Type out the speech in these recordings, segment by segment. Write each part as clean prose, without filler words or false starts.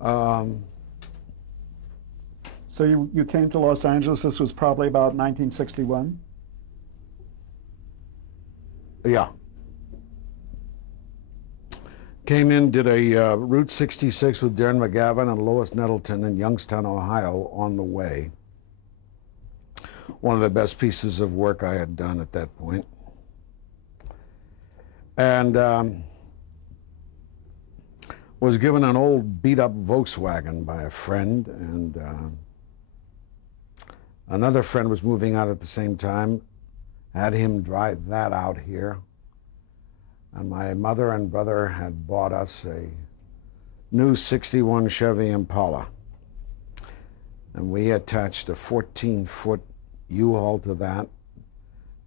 Um, So you came to Los Angeles, this was probably about 1961? yeah. Came in, did a Route 66 with Darren McGavin and Lois Nettleton in Youngstown, Ohio on the way. One of the best pieces of work I had done at that point. And was given an old beat-up Volkswagen by a friend, and another friend was moving out at the same time, had him drive that out here. And my mother and brother had bought us a new 61 Chevy Impala. And we attached a 14-foot U-Haul to that,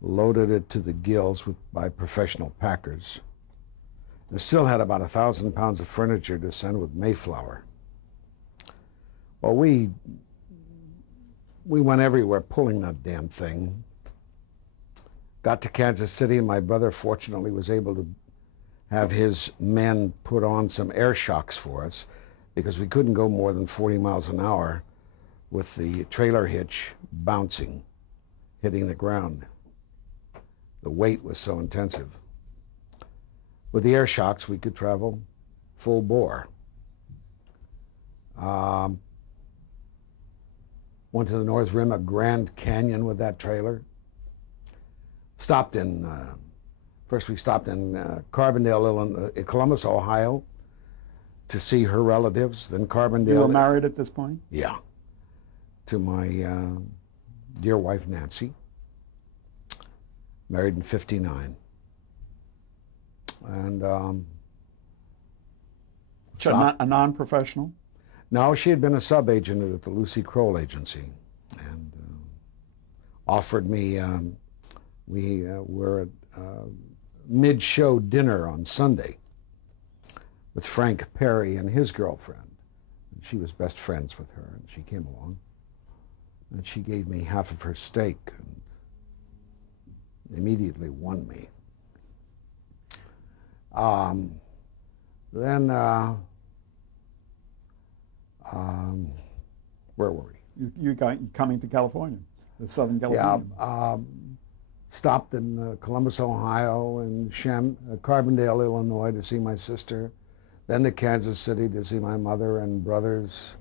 loaded it to the gills by professional packers. It still had about 1,000 pounds of furniture to send with Mayflower. Well, we went everywhere pulling that damn thing. Got to Kansas City, and my brother fortunately was able to have his men put on some air shocks for us because we couldn't go more than 40 miles an hour with the trailer hitch bouncing, hitting the ground. The weight was so intensive. With the air shocks, we could travel full bore. Went to the North Rim of Grand Canyon with that trailer. Stopped in, first we stopped in Carbondale, Illinois, Columbus, Ohio, to see her relatives. Then Carbondale. You were married at this point? Yeah, to my dear wife, Nancy. Married in '59. And So a non-professional? no, she had been a sub-agent at the Lucy Kroll agency, and offered me, we were at mid-show dinner on Sunday with Frank Perry and his girlfriend. And she was best friends with her, and she came along, and she gave me half of her steak and immediately won me. Then, where were we? You got coming to California, the Southern California. Yeah, stopped in Columbus, Ohio, and Carbondale, Illinois to see my sister, then to Kansas City to see my mother and brothers,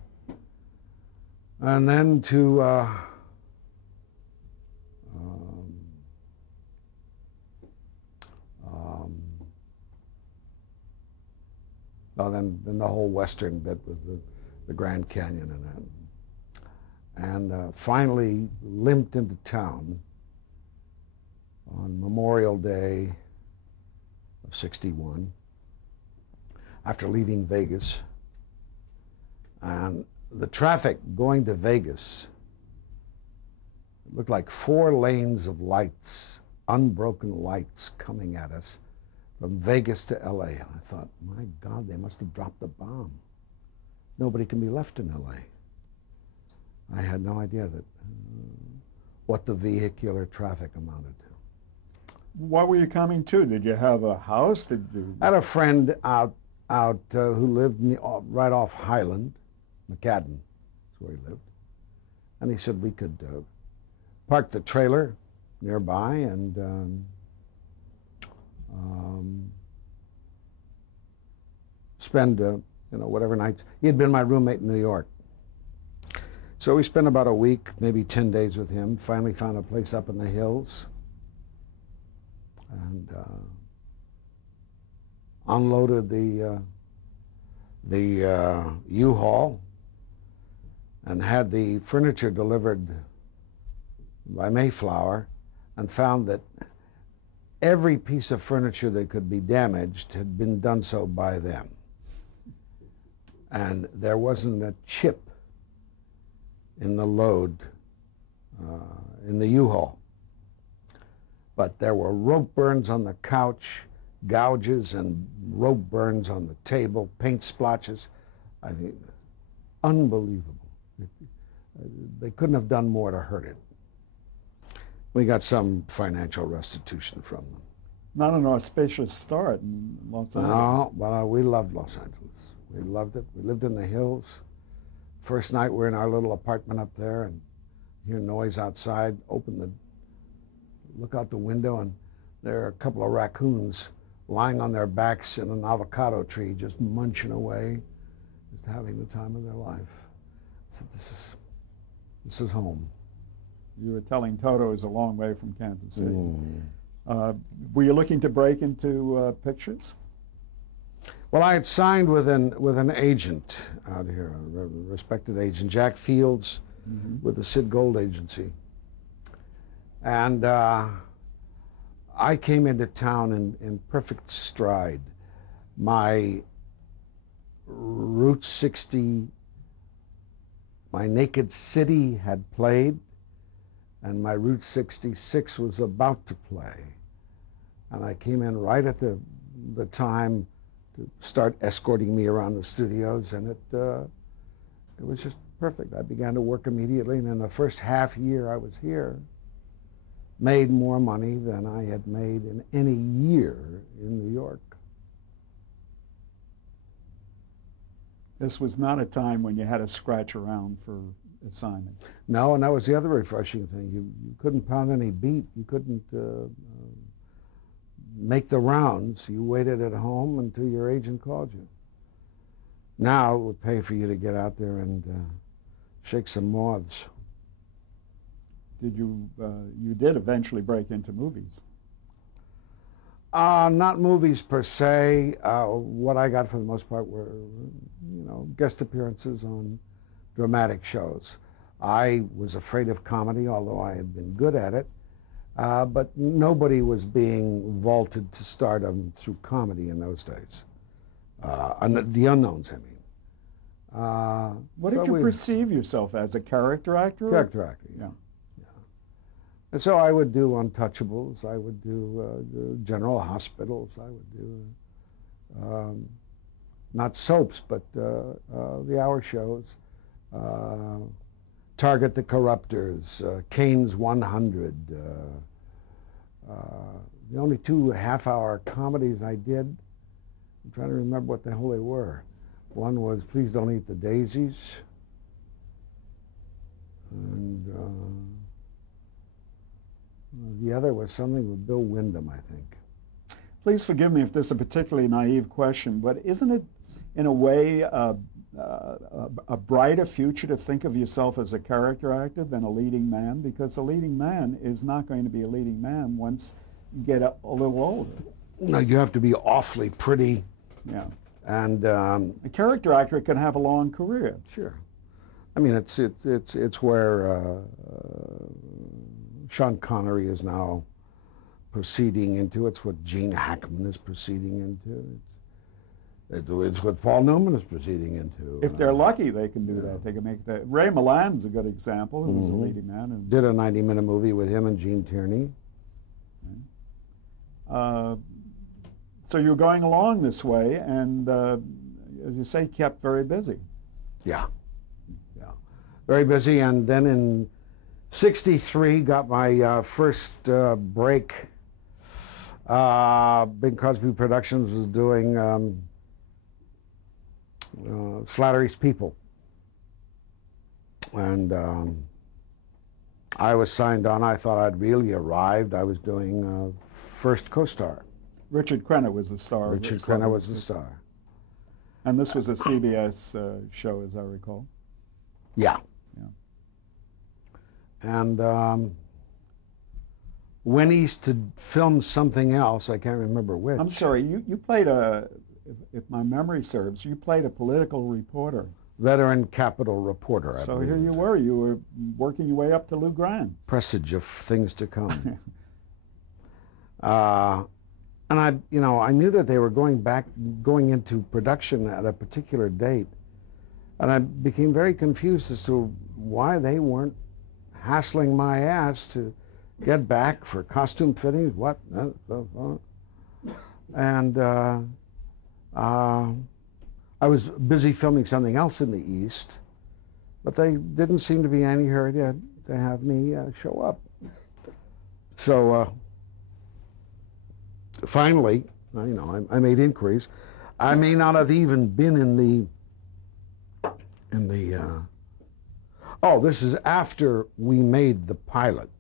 and then to well, then the whole western bit with the Grand Canyon and that. And finally limped into town on Memorial Day of '61 after leaving Vegas. And the traffic going to Vegas looked like 4 lanes of lights, unbroken lights coming at us from Vegas to LA. And I thought, my God, they must have dropped the bomb. Nobody can be left in LA. I had no idea that what the vehicular traffic amounted to. What were you coming to? Did you have a house? Did you? I had a friend out who lived right off Highland, McCadden, that's where he lived. And he said we could park the trailer nearby and spend whatever nights. He had been my roommate in New York. So we spent about a week, maybe 10 days with him. Finally found a place up in the hills and unloaded the U-Haul and had the furniture delivered by Mayflower, and found that every piece of furniture that could be damaged had been done so by them. And there wasn't a chip in the load in the U-Haul. But there were rope burns on the couch, gouges and rope burns on the table, paint splotches. I mean, unbelievable. They couldn't have done more to hurt it. We got some financial restitution from them. Not an auspicious start in Los Angeles. No, but we loved Los Angeles. We loved it. We lived in the hills. First night we're in our little apartment up there and hear noise outside, look out the window, and there are a couple of raccoons lying on their backs in an avocado tree, just munching away, just having the time of their life. I said, this is home. You were telling Toto is a long way from Kansas City. Were you looking to break into pictures? Well, I had signed with an agent out here, a respected agent, Jack Fields, with the Sid Gold Agency. And I came into town in perfect stride. My Route 60, my Naked City had played, and my Route 66 was about to play. And I came in right at the time to start escorting me around the studios, and it was just perfect. I began to work immediately, and in the first half year I was here, made more money than I had made in any year in New York. This was not a time when you had to scratch around for assignments. No, and that was the other refreshing thing. You couldn't pound any beat. You couldn't make the rounds. You waited at home until your agent called you. Now it would pay for you to get out there and shake some moths. Did you did eventually break into movies? Not movies per se. What I got for the most part were, guest appearances on dramatic shows. I was afraid of comedy, although I had been good at it. But nobody was being vaulted to stardom through comedy in those days. The unknowns, I mean. What did you perceive yourself as, a character actor? Character actor, yeah. And so I would do Untouchables, I would do General Hospitals, I would do, not soaps, but the hour shows, Target the Corruptors, Kane's 100. The only 2 half-hour comedies I did, I'm trying to remember what the hell they were. One was Please Don't Eat the Daisies, and the other was something with Bill Wyndham, I think. Please forgive me if this is a particularly naive question, but isn't it, in a way, a brighter future to think of yourself as a character actor than a leading man? Because a leading man is not going to be a leading man once you get a little older. No, you have to be awfully pretty. Yeah. And a character actor can have a long career. Sure. I mean, it's where Sean Connery is now proceeding into. It's what Gene Hackman is proceeding into. It's what Paul Newman is proceeding into. If they're lucky, they can do that. They can make that. Ray Milland's a good example, who was a leading man. And did a 90-minute movie with him and Gene Tierney. So you're going along this way, and as you say, kept very busy. Yeah, very busy. And then in '63, got my first break. Bing Crosby Productions was doing Slattery's People, and I was signed on. I thought I'd really arrived. I was doing first co-star. Richard Crenna was the star. Richard Crenna was the star. And this was a CBS show, as I recall. Yeah. And went east to film something else. I can't remember which. I'm sorry, you played if my memory serves, you played a political reporter. Veteran Capitol reporter, I believe. Here you were working your way up to Lou Grant. Presage of things to come. And I knew that they were going into production at a particular date. And I became very confused as to why they weren't hassling my ass to get back for costume fittings, what? And I was busy filming something else in the East, but they didn't seem to be any hurry to have me show up. So finally, I made inquiries. I may not have even been in the, oh, this is after we made the pilot,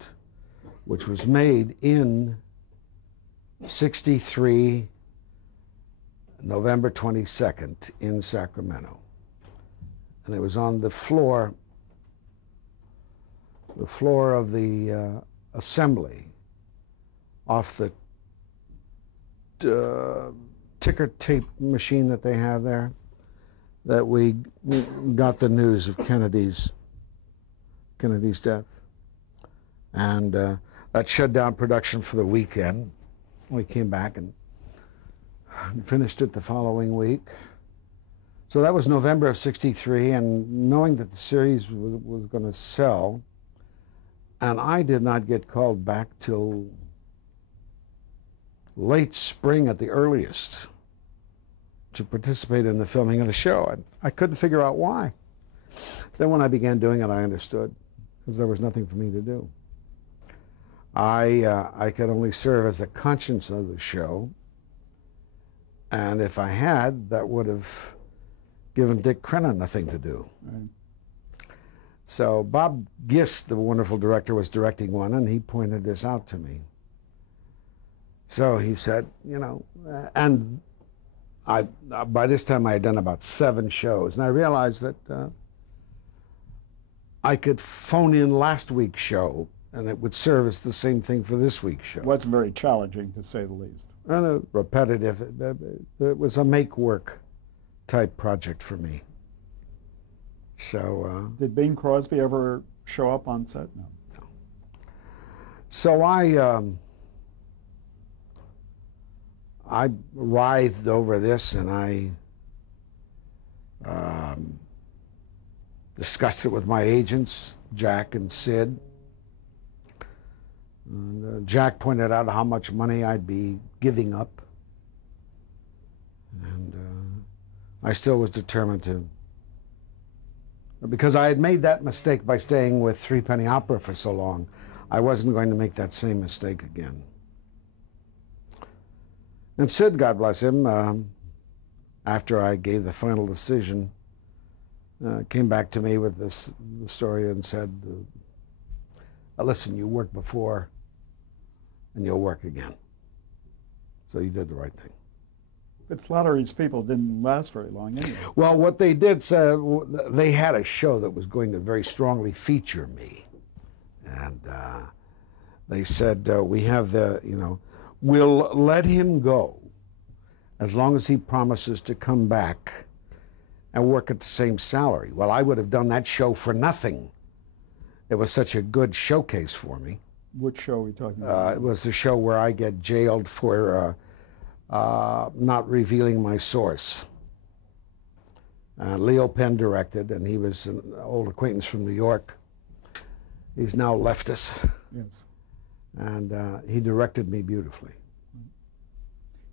which was made in 63, November 22nd in Sacramento. And it was on the floor of the assembly off the ticker tape machine that they have there, that we got the news of Kennedy's death. And that shut down production for the weekend. We came back and finished it the following week. So that was November of 63, and knowing that the series was going to sell, and I did not get called back till late spring at the earliest to participate in the filming of the show. And I couldn't figure out why. Then when I began doing it, I understood, because there was nothing for me to do. I could only serve as a conscience of the show, and if I had, that would have given Dick Crenna nothing to do. Right. So Bob Gist, the wonderful director, was directing one, and he pointed this out to me. So he said, you know, and by this time I had done about 7 shows, and I realized that I could phone in last week's show, and it would serve as the same thing for this week's show. It was very challenging, to say the least. And repetitive. It was a make-work type project for me. So did Bing Crosby ever show up on set? No. So I writhed over this, and I discussed it with my agents, Jack and Sid. And, Jack pointed out how much money I'd be giving up, and I still was determined to, because I had made that mistake by staying with Threepenny Opera for so long. I wasn't going to make that same mistake again. And Sid, God bless him, after I gave the final decision, came back to me with the story and said, listen, you worked before, and you'll work again. So you did the right thing. But Slattery's people didn't last very long anyway. Well, what they did, they had a show that was going to very strongly feature me. And they said, we have we'll let him go as long as he promises to come back and work at the same salary. Well, I would have done that show for nothing. It was such a good showcase for me. Which show are we talking about? It was the show where I get jailed for not revealing my source. Leo Penn directed, and he was an old acquaintance from New York. He's now left us. Yes. And he directed me beautifully.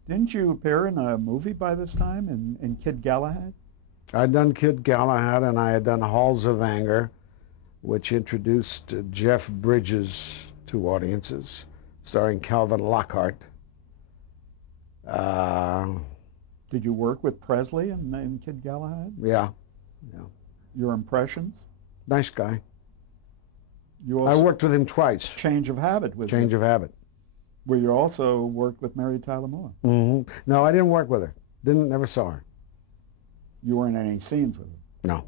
Didn't you appear in a movie by this time, in Kid Galahad? I'd done Kid Galahad, and I had done Halls of Anger, which introduced Jeff Bridges to audiences, starring Calvin Lockhart. Did you work with Presley in Kid Galahad? Yeah. Your impressions? Nice guy. You I also worked with him twice. Change of Habit with Change of Habit. Where you also worked with Mary Tyler Moore. Mm-hmm. No, I didn't work with her. Never saw her. You weren't in any scenes with her? No. Right.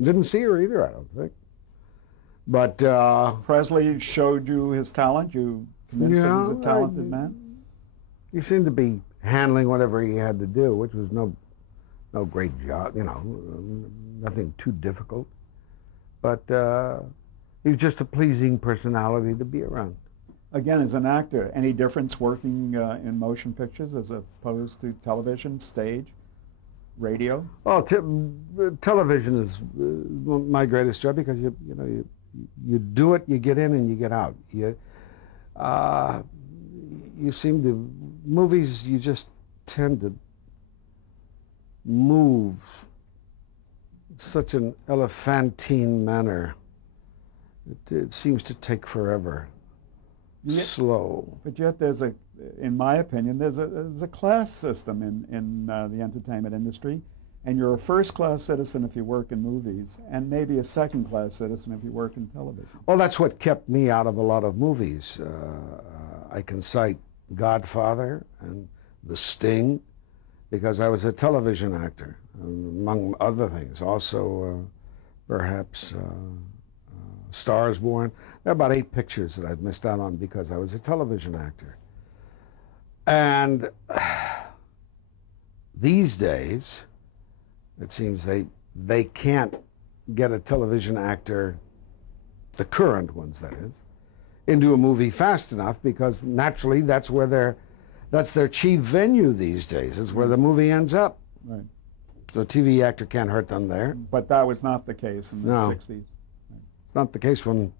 Didn't see her either, I don't think. But Presley showed you his talent? You convinced him he was a talented man? He seemed to be handling whatever he had to do, which was no great job, nothing too difficult. But he was just a pleasing personality to be around. Again, as an actor, any difference working in motion pictures as opposed to television, stage, radio? Oh, television is my greatest job, because you do it, you get in, and you get out. You seem to, movies, you just tend to move in such an elephantine manner. It seems to take forever. slow. But yet there's a, in my opinion, there's a class system in the entertainment industry, and you're a first-class citizen if you work in movies, and maybe a second-class citizen if you work in television. Well, that's what kept me out of a lot of movies. I can cite Godfather and The Sting, because I was a television actor, among other things. Also, perhaps Stars Born. There are about 8 pictures that I've missed out on because I was a television actor. And these days, it seems they can't get a television actor, the current ones that is, into a movie fast enough, because naturally that's their chief venue these days, is where the movie ends up. Right. So a TV actor can't hurt them there. But that was not the case in the 60s. Right. It's not the case when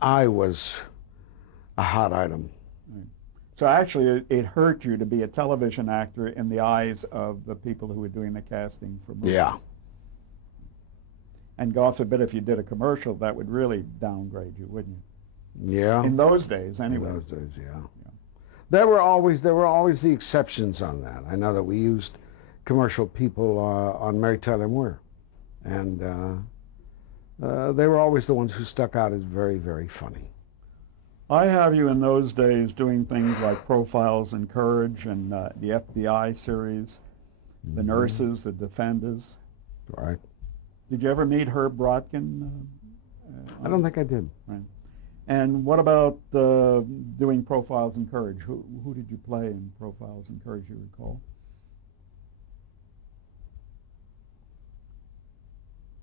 I was a hot item. Right. So actually it hurt you to be a television actor in the eyes of the people who were doing the casting for movies. Yeah. And God forbid if you did a commercial, that would really downgrade you, wouldn't you? Yeah. In those days, anyway. In those days, yeah. There were always the exceptions on that. I know that we used commercial people on Mary Tyler Moore, and they were always the ones who stuck out as very, very funny. I have you in those days doing things like Profiles in Courage and the FBI series, The Nurses, The Defenders. Right. Did you ever meet Herb Brodkin? I don't think I did. Right. And what about doing Profiles in Courage? Who did you play in Profiles in Courage, you recall?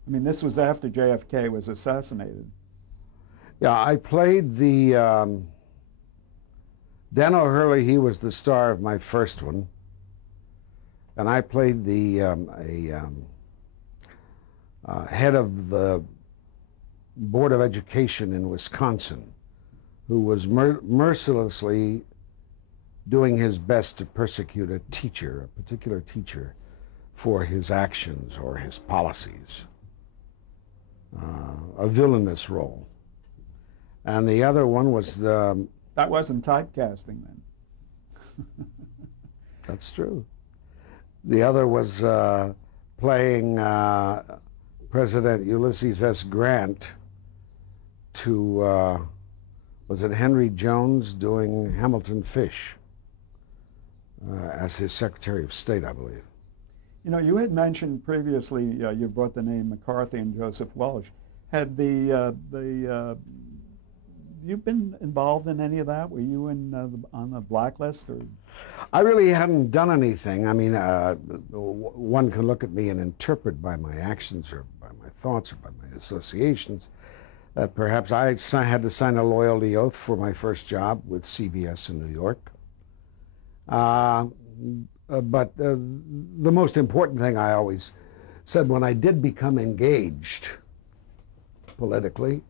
I mean, this was after JFK was assassinated. Yeah, I played the Dan O'Hurley. He was the star of my first one, and I played the head of the Board of Education in Wisconsin, who was mercilessly doing his best to persecute a teacher, a particular teacher, for his actions or his policies. A villainous role. And the other one was the... That wasn't typecasting then. That's true. The other was playing President Ulysses S. Grant to, was it Henry Jones doing Hamilton Fish as his Secretary of State, I believe. You know, you had mentioned previously, you brought the name McCarthy and Joseph Welch. Had you been involved in any of that? Were you on the blacklist? Or? I really hadn't done anything. I mean, one can look at me and interpret by my actions or by my thoughts or by my associations that perhaps I had to sign a loyalty oath for my first job with CBS in New York. But the most important thing I always said when I did become engaged politically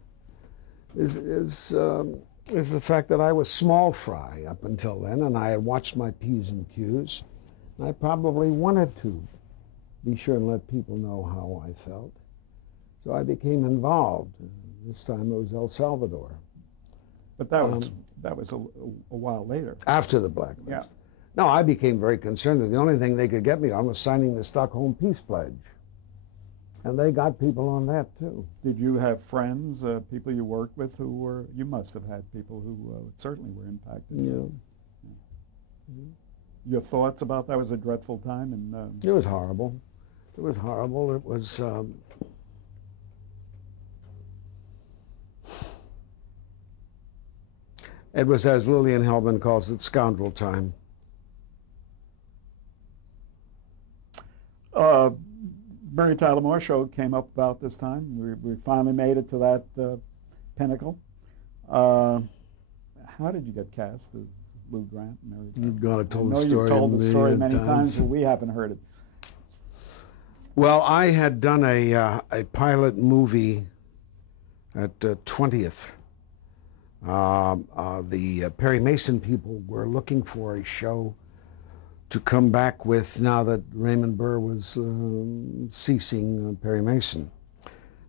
is the fact that I was small fry up until then, and I had watched my P's and Q's, and I probably wanted to be sure and let people know how I felt. So I became involved. This time it was El Salvador. But that was a while later. After the blacklist. Yeah. No, I became very concerned that the only thing they could get me on was signing the Stockholm Peace Pledge. And they got people on that too. Did you have friends, people you worked with who were, you must have had people who certainly were impacted. Yeah. Your thoughts about that? Was a dreadful time? And it was horrible. It was horrible. It was... it was, as Lillian Hellman calls it, scoundrel time. Mary Tyler Moore show came up about this time. We finally made it to that pinnacle. How did you get cast as Lou Grant? Mary Tyler? You've got to tell the the story. You've told the story many times, times, but we haven't heard it. Well, I had done a pilot movie at 20th. The Perry Mason people were looking for a show to come back with now that Raymond Burr was ceasing Perry Mason.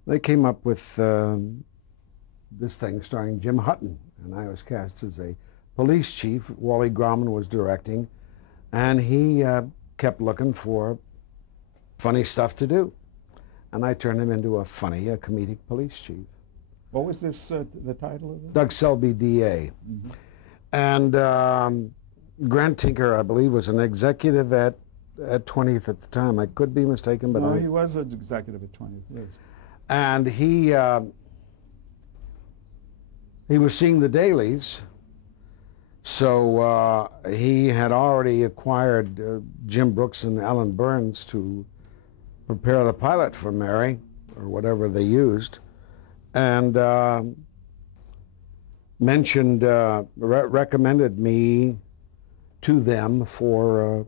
They came up with this thing starring Jim Hutton and I was cast as a police chief. Wally Grauman was directing, and he kept looking for funny stuff to do. And I turned him into a comedic police chief. What was this, the title of it? Doug Selby, DA. Mm-hmm. And Grant Tinker, I believe, was an executive at 20th at the time. I could be mistaken, but no, he was an executive at 20th, yes. And he was seeing the dailies, so he had already acquired Jim Brooks and Alan Burns to prepare the pilot for Mary, or whatever they used, and recommended me to them for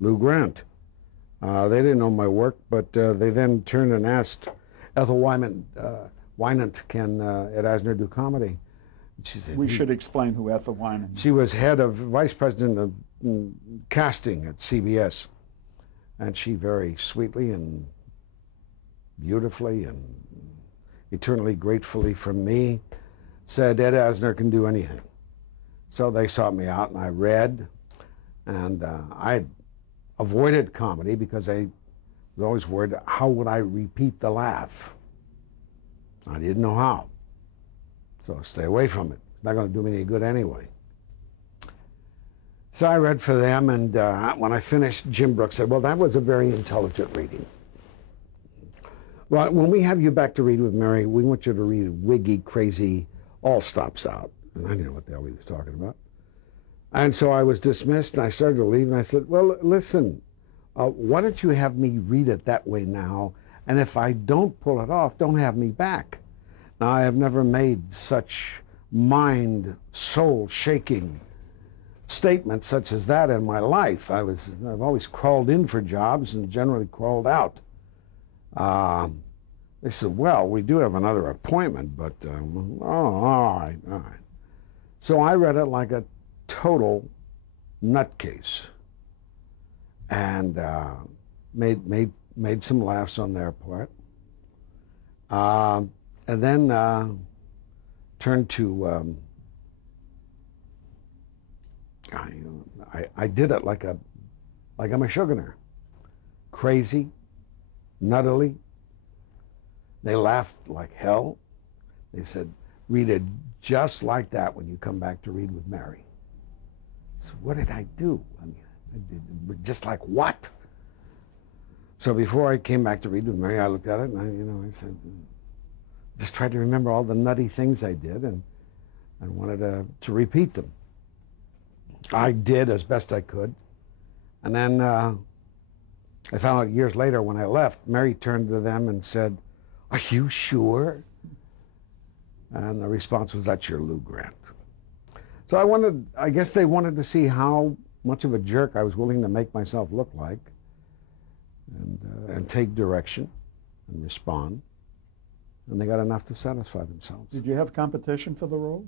Lou Grant. They didn't know my work, but they then turned and asked Ethel Wynant, can Ed Asner do comedy? She said, we should explain who Ethel Wynant is. She was vice president of casting at CBS. And she very sweetly and beautifully and eternally gratefully from me said, Ed Asner can do anything. So they sought me out, and I read, and I avoided comedy because I was always worried, how would I repeat the laugh? I didn't know how. So stay away from it. It's not going to do me any good anyway. So I read for them, and when I finished, Jim Brooks said, well, that was a very intelligent reading. Well, when we have you back to read with Mary, we want you to read Wiggy, Crazy, All Stops Out. And I didn't know what the hell he was talking about. And so I was dismissed, and I started to leave, and I said, well, listen, why don't you have me read it that way now, and if I don't pull it off, don't have me back. Now, I have never made such mind, soul-shaking statements such as that in my life. I've always crawled in for jobs and generally crawled out. They said, well, we do have another appointment, but, oh, all right. So I read it like a total nutcase, and made some laughs on their part, and then turned to I did it like a Meshuggah, crazy, nuttily. They laughed like hell. They said, read it just like that when you come back to read with Mary. So what did I do? I mean, I did just like what? So before I came back to read with Mary, I looked at it and I said, just tried to remember all the nutty things I did, and I wanted to repeat them. I did as best I could. And then I found out years later when I left, Mary turned to them and said, are you sure? And the response was, that's your Lou Grant. So I guess they wanted to see how much of a jerk I was willing to make myself look like, and take direction and respond. And they got enough to satisfy themselves. Did you have competition for the role?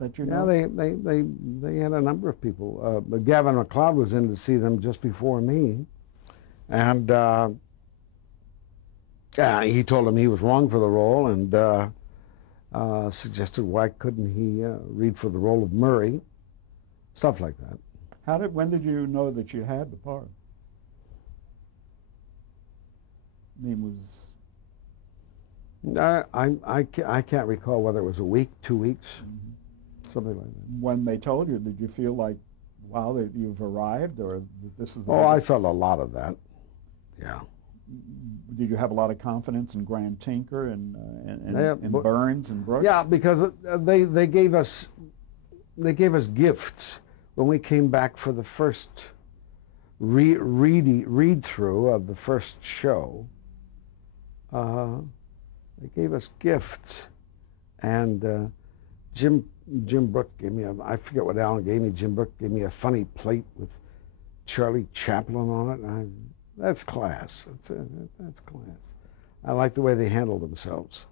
Yeah, they had a number of people. But Gavin MacLeod was in to see them just before me, and he told him he was wrong for the role, and suggested why couldn't he read for the role of Murray, stuff like that. When did you know that you had the part? I mean, I can't recall whether it was a week, 2 weeks. Mm-hmm. Something like that. When they told you, did you feel like, wow, that you've arrived, or that this is the I felt a lot of that, yeah. Did you have a lot of confidence in Grant Tinker and Burns and Brooks? Yeah, because they gave us gifts when we came back for the first read through of the first show. They gave us gifts, and Jim Brooks gave me I forget what Alan gave me. Jim Brooks gave me a funny plate with Charlie Chaplin on it. And that's class. That's class. I like the way they handle themselves.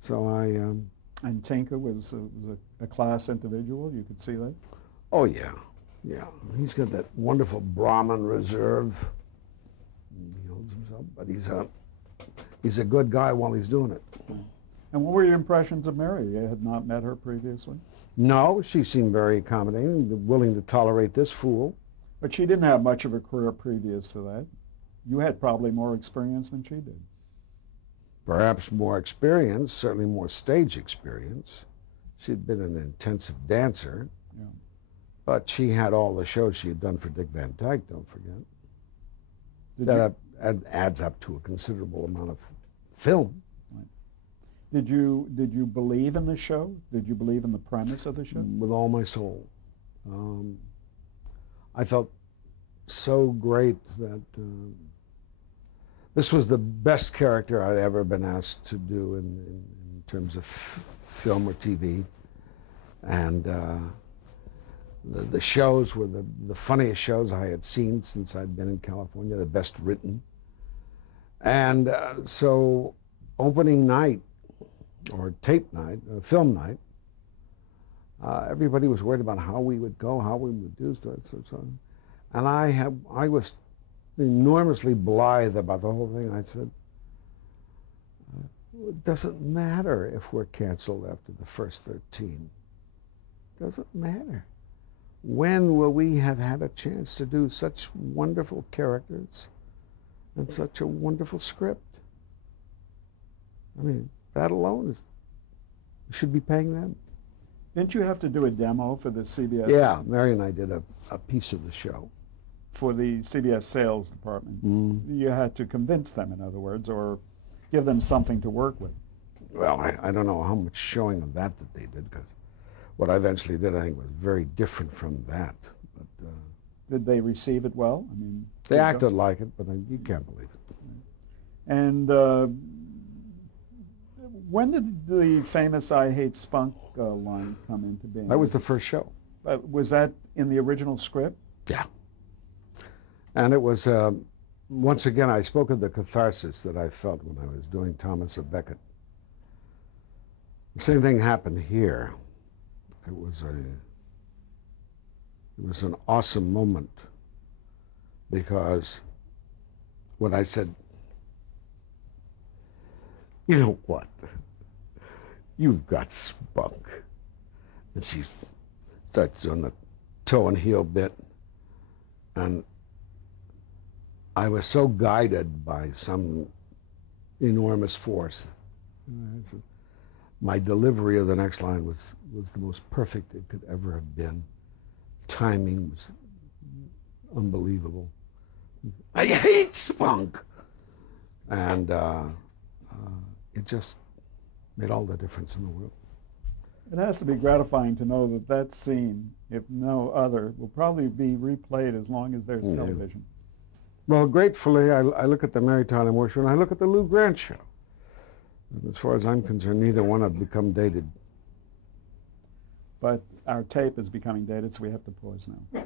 So And Tinker was a class individual. You could see that. Oh yeah, yeah. He's got that wonderful Brahmin reserve. He holds himself, but he's a good guy while he's doing it. And what were your impressions of Mary? You had not met her previously? No, she seemed very accommodating, willing to tolerate this fool. But she didn't have much of a career previous to that. You had probably more experience than she did. Perhaps more experience, certainly more stage experience. She'd been an intensive dancer, Yeah. but she had all the shows she had done for Dick Van Dyke, don't forget. Did That adds up to a considerable amount of film. Did you believe in the show? Did you believe in the premise of the show? With all my soul. I felt so great that this was the best character I'd ever been asked to do in terms of film or TV. And the shows were the funniest shows I had seen since I'd been in California, the best written. And so opening night, or tape night, film night, everybody was worried about how we would go, how we would do stuff. And I was enormously blithe about the whole thing. I said, it doesn't matter if we're canceled after the first 13. It doesn't matter. When will we have had a chance to do such wonderful characters and such a wonderful script? I mean, that alone is, you should be paying them. Didn't you have to do a demo for the CBS? Yeah, Mary and I did a piece of the show. For the CBS sales department. Mm. You had to convince them, in other words, or give them something to work with. Well, I don't know how much showing of that they did, because what I eventually did, I think, was very different from that. But did they receive it well? I mean, they acted like it, but you can't believe it. And when did the famous "I Hate Spunk" line come into being? That was the first show. Was that in the original script? Yeah. And it was, once again, I spoke of the catharsis that I felt when I was doing Thomas à Becket. The same thing happened here. It was an awesome moment, because when I said, you know what, you've got spunk, and she starts doing the toe and heel bit, and I was so guided by some enormous force. My delivery of the next line was the most perfect it could ever have been. Timing was unbelievable. I hate spunk! And it just made all the difference in the world. It has to be gratifying to know that that scene, if no other, will probably be replayed as long as there's television. Well, gratefully, I look at the Mary Tyler Moore Show and I look at the Lou Grant Show. As far as I'm concerned, neither one have become dated. But our tape is becoming dated, so we have to pause now.